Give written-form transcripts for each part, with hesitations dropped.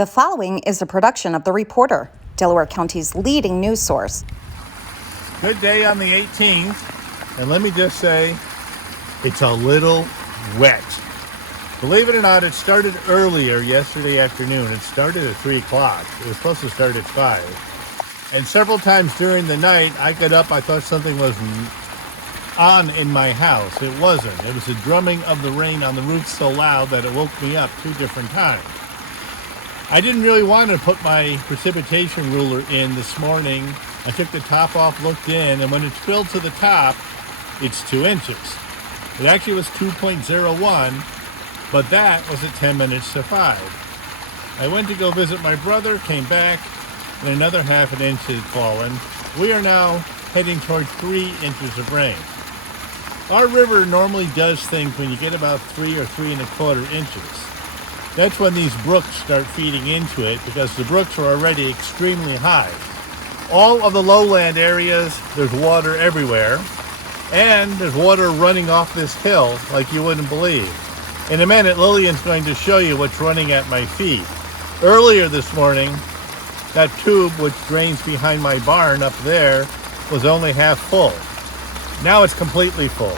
The following is a production of The Reporter, Delaware County's leading news source. Good day on the 18th, and let me just say, it's a little wet. Believe it or not, it started earlier yesterday afternoon. It started at 3 o'clock. It was supposed to start at 5. And several times during the night, I got up, I thought something was on in my house. It wasn't. It was the drumming of the rain on the roof so loud that it woke me up 2 different times. I didn't really want to put my precipitation ruler in this morning. I took the top off, looked in, and when it's filled to the top, it's 2 inches. It actually was 2.01, but that was at 10 minutes to 5. I went to go visit my brother, came back, and another half an inch had fallen. We are now heading toward 3 inches of rain. Our river normally does things when you get about 3 or 3.25 inches. That's when these brooks start feeding into it because the brooks are already extremely high. All of the lowland areas, there's water everywhere, and there's water running off this hill like you wouldn't believe. In a minute, Lillian's going to show you what's running at my feet. Earlier this morning, that tube which drains behind my barn up there was only half full. Now it's completely full.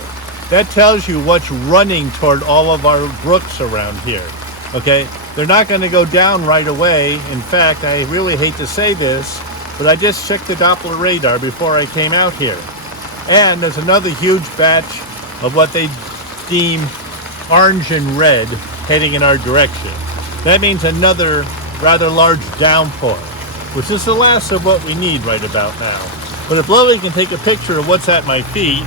That tells you what's running toward all of our brooks around here. Okay, they're not going to go down right away. In fact, I really hate to say this, but I just checked the Doppler radar before I came out here. And there's another huge batch of what they deem orange and red heading in our direction. That means another rather large downpour, which is the last of what we need right about now. But if Lily can take a picture of what's at my feet,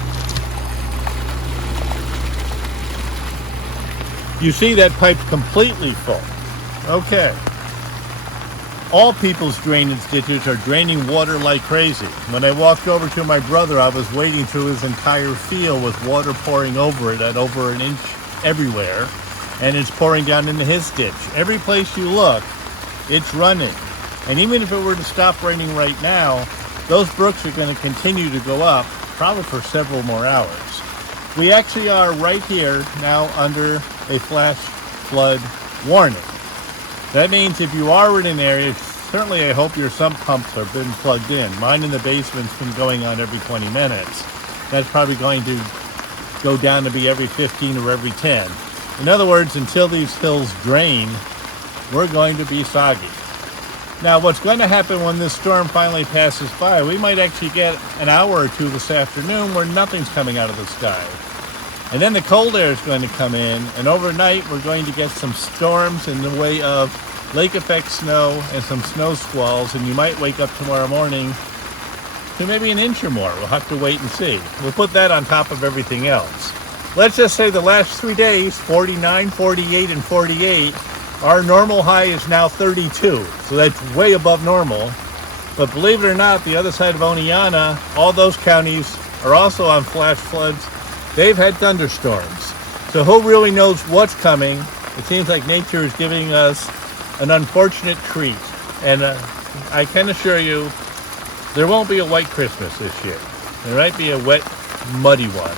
you see that pipe completely full. Okay. All people's drainage ditches are draining water like crazy. When I walked over to my brother, I was wading through his entire field with water pouring over it at over an inch everywhere, and it's pouring down into his ditch. Every place you look, it's running. And even if it were to stop raining right now, those brooks are going to continue to go up, probably for several more hours. We actually are right here now under a flash flood warning. That means if you are in an area, certainly I hope your sump pumps have been plugged in. Mine in the basement's been going on every 20 minutes. That's probably going to go down to be every 15 or every 10. In other words, until these hills drain, we're going to be soggy. Now, what's going to happen when this storm finally passes by, we might actually get an hour or two this afternoon where nothing's coming out of the sky. And then the cold air is going to come in, and overnight we're going to get some storms in the way of lake effect snow and some snow squalls, and you might wake up tomorrow morning to maybe an inch or more. We'll have to wait and see. We'll put that on top of everything else. Let's just say the last 3 days, 49, 48, and 48, our normal high is now 32, so that's way above normal. But believe it or not, the other side of Oneonta, all those counties are also on flash floods. They've had thunderstorms. So who really knows what's coming? It seems like nature is giving us an unfortunate treat. And I can assure you, there won't be a white Christmas this year. There might be a wet, muddy one.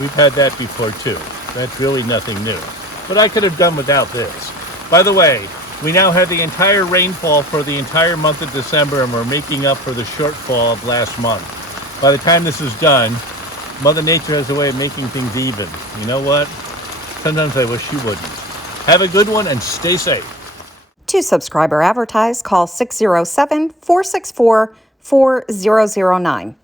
We've had that before too. That's really nothing new. But I could have done without this. By the way, we now have the entire rainfall for the entire month of December, and we're making up for the shortfall of last month. By the time this is done, Mother Nature has a way of making things even. You know what? Sometimes I wish she wouldn't. Have a good one and stay safe. To subscribe or advertise, call 607-464-4009.